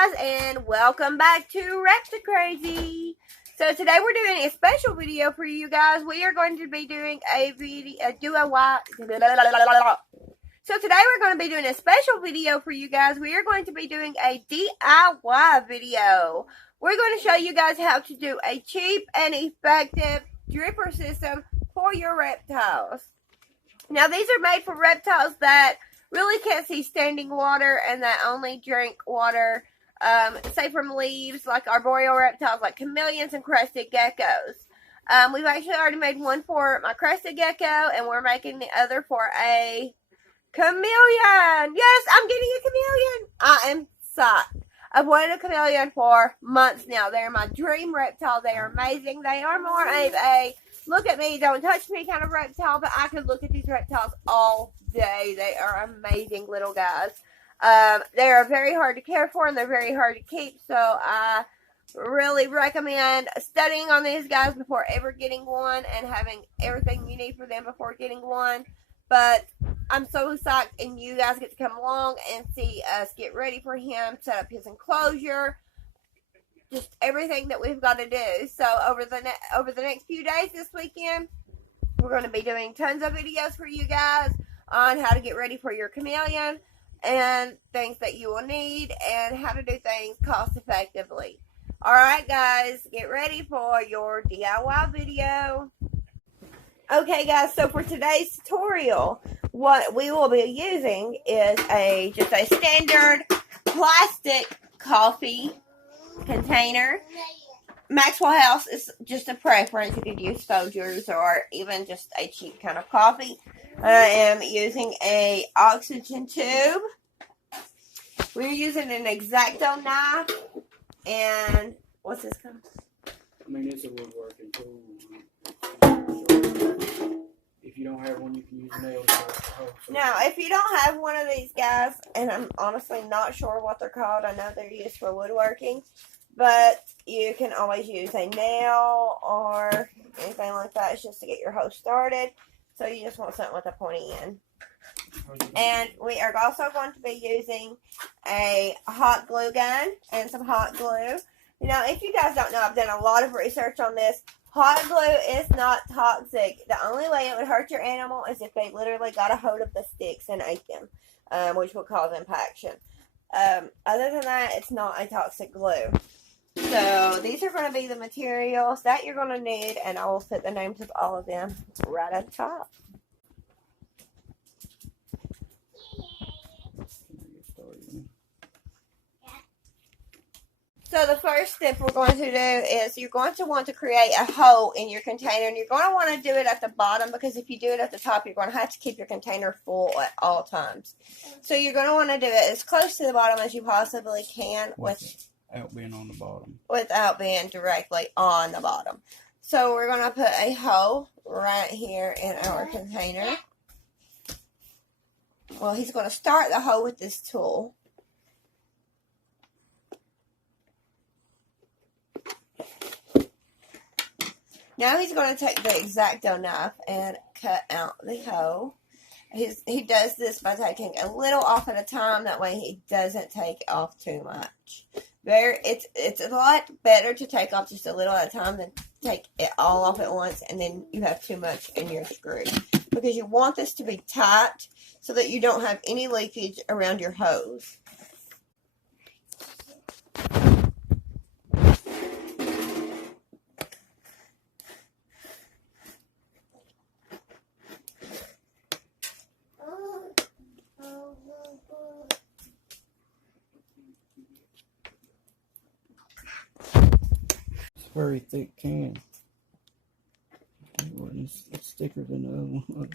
guys, and welcome back to ReptiCrazy. So today we're doing a special video for you guys. We are going to be doing a DIY. So today we're going to be doing a special video for you guys. We are going to be doing a DIY video. We're going to show you guys how to do a cheap and effective dripper system for your reptiles. Now these are made for reptiles that really can't see standing water and that only drink water, say from leaves, like arboreal reptiles like chameleons and crested geckos. We've actually already made one for my crested gecko, and we're making the other for a chameleon. Yes, I'm getting a chameleon. I am psyched. I've wanted a chameleon for months now. They're my dream reptile. They are amazing. They are more of a look at me, don't touch me kind of reptile, but I could look at these reptiles all day. They are amazing little guys. They are very hard to care for, and they're very hard to keep, so I really recommend studying on these guys before ever getting one and having everything you need for them before getting one. But I'm so psyched, and you guys get to come along and see us get ready for him, set up his enclosure, just everything that we've got to do. So over the next few days this weekend, we're going to be doing tons of videos for you guys on how to get ready for your chameleon and things that you will need and how to do things cost effectively. Alright guys, get ready for your DIY video. Okay guys, so for today's tutorial, what we will be using is just a standard plastic coffee container. Maxwell House is just a preference. You could use Folgers or even just a cheap kind of coffee. I am using a oxygen tube. We're using an X-Acto knife. And what's this called? I mean, it's a woodworking tool. If you don't have one, you can use nails. Now, if you don't have one of these guys, and I'm honestly not sure what they're called, I know they're used for woodworking, but you can always use a nail or anything like that. It's just to get your hose started. So you just want something with a pointy end. And we are also going to be using a hot glue gun and some hot glue. Now, if you guys don't know, I've done a lot of research on this. Hot glue is not toxic. The only way it would hurt your animal is if they literally got a hold of the sticks and ate them, which will cause impaction. Other than that, it's not a toxic glue. So these are going to be the materials that you're going to need, and I will put the names of all of them right at the top. So the first step we're going to do is you're going to want to create a hole in your container, and you're going to want to do it at the bottom, because if you do it at the top, you're going to have to keep your container full at all times. So you're going to want to do it as close to the bottom as you possibly can without being on the bottom. Without being directly on the bottom. So we're going to put a hole right here in our container. Well, he's going to start the hole with this tool. Now he's going to take the X-Acto knife and cut out the hole. He does this by taking a little off at a time. That way he doesn't take off too much. It's a lot better to take off just a little at a time than take it all off at once and then you have too much in your screw. Because you want this to be tight so that you don't have any leakage around your hose. Very thick can. It's thicker than the other one.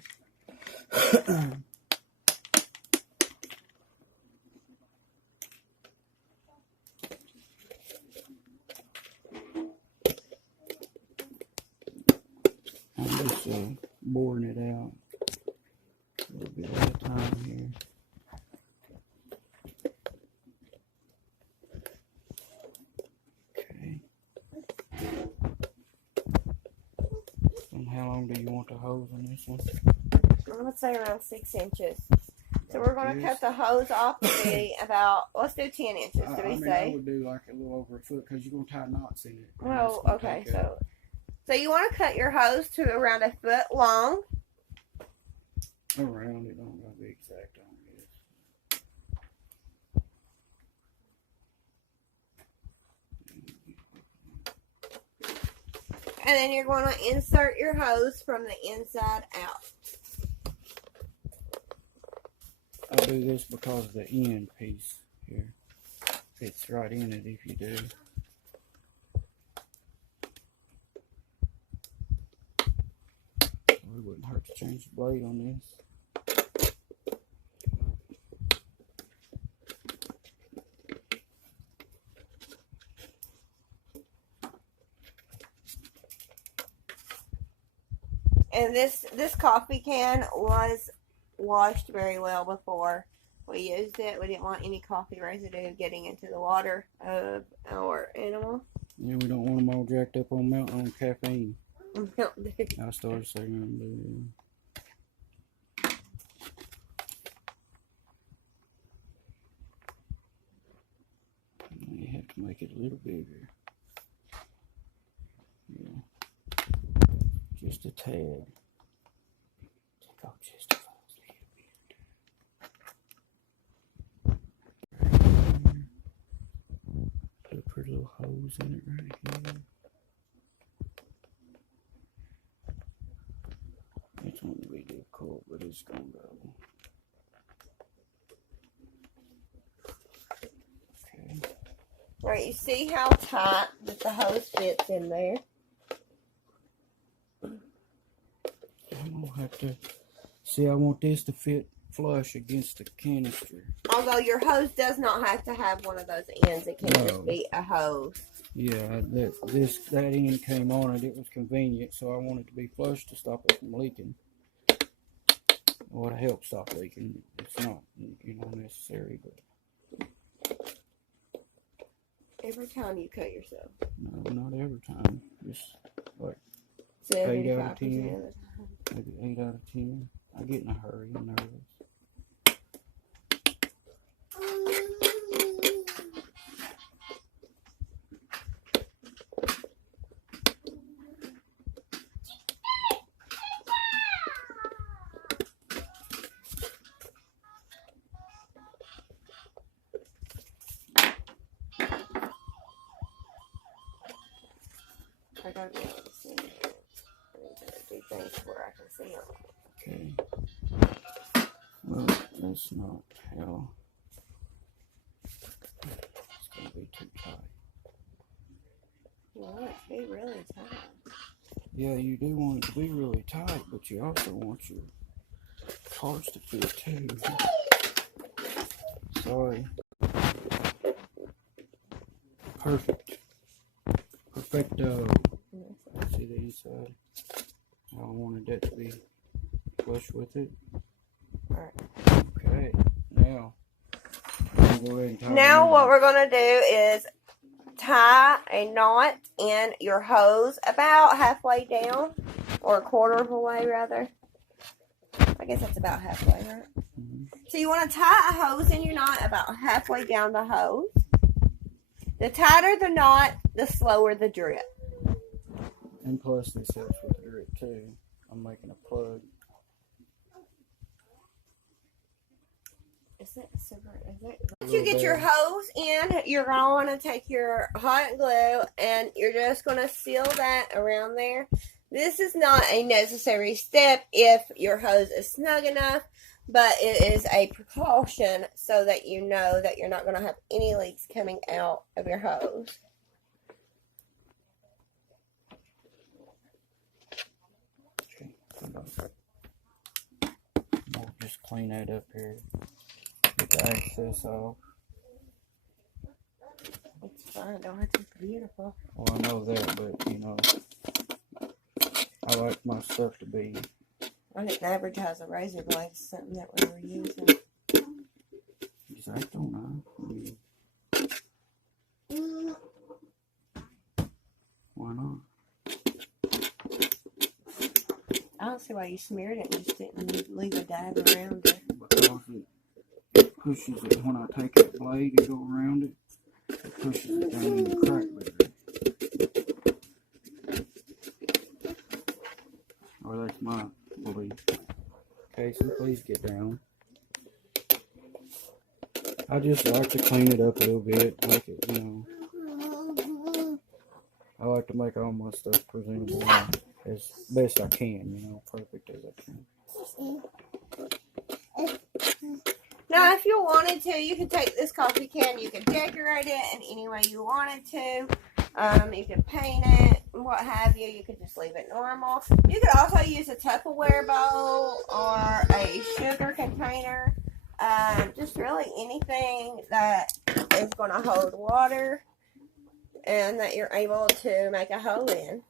I'm just boring it out. A little bit at a time here. How long do you want the hose on this one? I would say around 6 inches. So we're going to cut the hose off to be about, let's do 10 inches to be safe. I would do like a little over a foot because you're going to tie knots in it. Well, okay, so you want to cut your hose to around a foot long. Around, it don't gotta be exact on this. And then you're going to insert your hose from the inside out. I do this because the end piece here fits right in it if you do. It wouldn't hurt to change the blade on this. And this coffee can was washed very well before we used it. We didn't want any coffee residue getting into the water of our animal. Yeah, we don't want them all jacked up on caffeine. No. I started saying you have to make it a little bigger. Yeah. Just a tad. Take off just a little bit. Put a pretty little hose in it right here. It's going to be difficult, but it's going to go. Okay. Right, you see how tight that the hose fits in there? I'm going to have to see. I want this to fit flush against the canister. Although your hose does not have to have one of those ends. It can just be a hose. Yeah, that end came on and it was convenient, so I want it to be flush to stop it from leaking. Or to help stop leaking. It's not, necessary, but every time you cut yourself. no, not every time. Just like 8 out of 10. Maybe 8 out of 10. I get in a hurry. I'm nervous. I gotta be able to see it. I need to do things where I can see them. Okay. Well, that's not how. It's gonna be too tight. You want it to be really tight. Yeah, you do want it to be really tight, but you also want your parts to fit too. Sorry. Perfect. Perfecto. See the inside? I wanted that to be flush with it. Alright. Okay. Now, I'm gonna go ahead and tie now what we're going to do is tie a knot in your hose about halfway down, or a quarter of a way rather. I guess that's about halfway, right? Mm-hmm. So you want to tie a hose in your knot about halfway down the hose. The tighter the knot, the slower the drip. And plus this helps with the drip too. I'm making a plug. Once you get your hose in, you're going to want to take your hot glue and you're just going to seal that around there. This is not a necessary step if your hose is snug enough, but it is a precaution so that you know that you're not going to have any leaks coming out of your hose. Okay. We'll just clean that up here. Get the excess off. It's fine, don't have to be beautiful. Well, I know that, but I like my stuff to be. I didn't advertise a razor blade as something that we were using. Exact, don't I? Why not? I don't see why you smeared it and just didn't leave a dab around it. Because pushes it when I take that blade and go around it. It pushes it down in the crack better. Or that's my belief. Okay, so please get down. I just like to clean it up a little bit, make it, you know. I like to make all my stuff presentable as best I can, you know, perfect as I can. Now, if you wanted to, you could take this coffee can, you could decorate it in any way you wanted to. You could paint it, what have you. You could just leave it normal. You could also use a Tupperware bowl or a sugar container. Just really anything that is going to hold water and that you're able to make a hole in.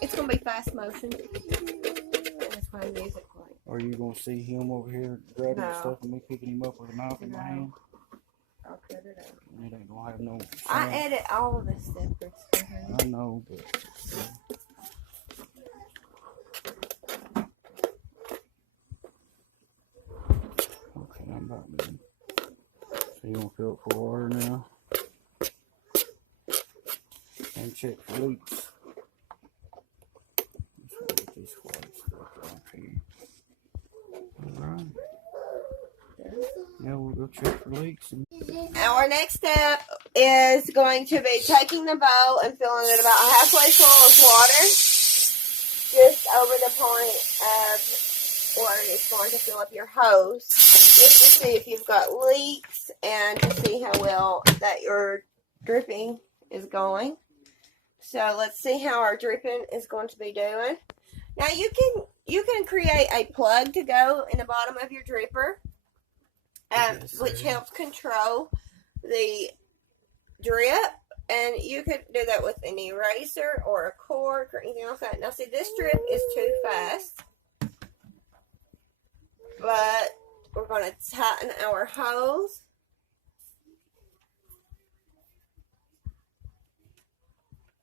It's going to be fast motion. That's why music like. Are you going to see him over here grabbing stuff and me picking him up with a knife in my hand? I'll cut it out. It ain't going to have no sound. I edit all of this stuff. I know, but... Okay, I'm about done. So you want to fill it full of water now? And check for leaks. Alright. Yeah, we'll go check for leaks. Our next step is going to be taking the bowl and filling it about halfway full of water. Just over the point of where it's going to fill up your hose. Just to see if you've got leaks and to see how well that your dripping is going. So let's see how our dripping is going to be doing. Now you can create a plug to go in the bottom of your dripper, which helps control the drip. And you could do that with an eraser or a cork or anything else like that. Now see, this drip is too fast, but we're going to tighten our hose.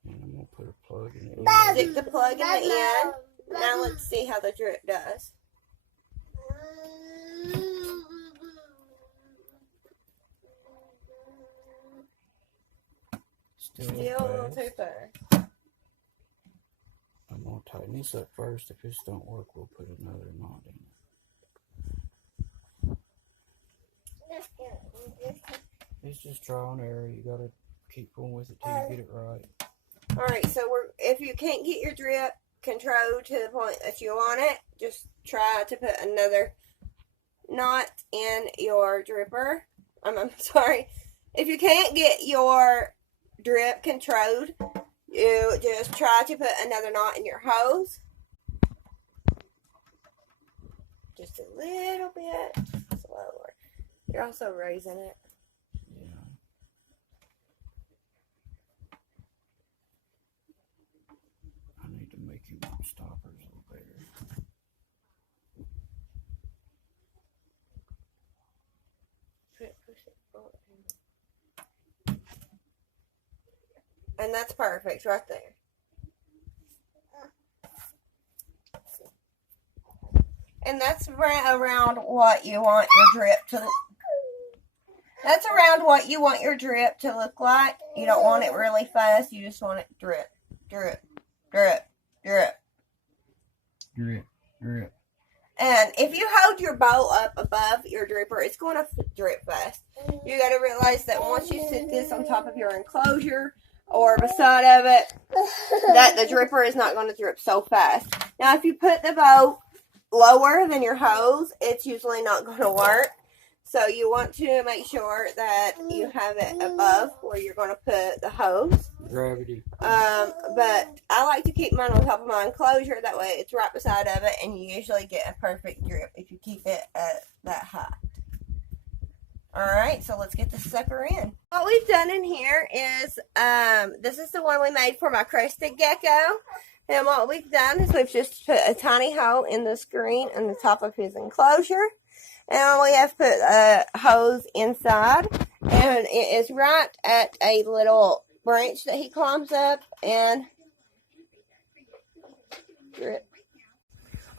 And I'm going to put a plug in it. Stick the plug in the end. Now let's see how the drip does. Still a little too fast. I'm going to tighten this up first. If this don't work, we'll put another knot in it. It's just trial and error. You got to keep going with it till you get it right. Alright, so if you can't get your drip control to the point that you want it, just try to put another knot in your dripper. I'm sorry. If you can't get your drip controlled, you just try to put another knot in your hose. Just a little bit slower. You're also raising it. Stoppers a little better. Push it forward. And that's perfect right there. And that's around what you want your drip to. That's around what you want your drip to look like. You don't want it really fast. You just want it drip, drip, drip, drip. Drip, drip. And if you hold your bowl up above your dripper, it's going to drip fast. You got to realize that once you sit this on top of your enclosure or beside of it, that the dripper is not going to drip so fast. Now, if you put the bowl lower than your hose, it's usually not going to work. So you want to make sure that you have it above where you're going to put the hose. Gravity. But I like to keep mine on top of my enclosure. That way it's right beside of it, and you usually get a perfect drip if you keep it at that height. Alright, so let's get this sucker in. What we've done in here is, this is the one we made for my crested gecko. And what we've done is we've just put a tiny hole in the screen in the top of his enclosure. And we have put a hose inside. And it is right at a little branch that he climbs up and drip.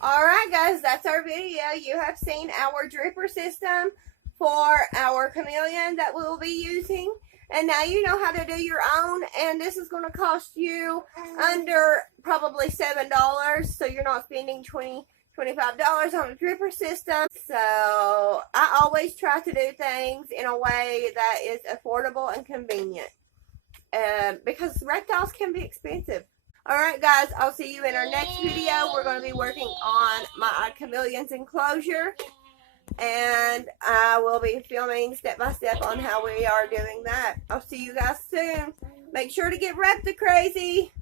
Alright guys, that's our video. You have seen our dripper system for our chameleon that we'll be using. And now you know how to do your own, and this is going to cost you under probably $7, so you're not spending $25 on a dripper system. So I always try to do things in a way that is affordable and convenient, because reptiles can be expensive. Alright guys, I'll see you in our next video. We're going to be working on my chameleon's enclosure. And I will be filming step by step on how we are doing that. I'll see you guys soon. Make sure to get ReptiCrazy.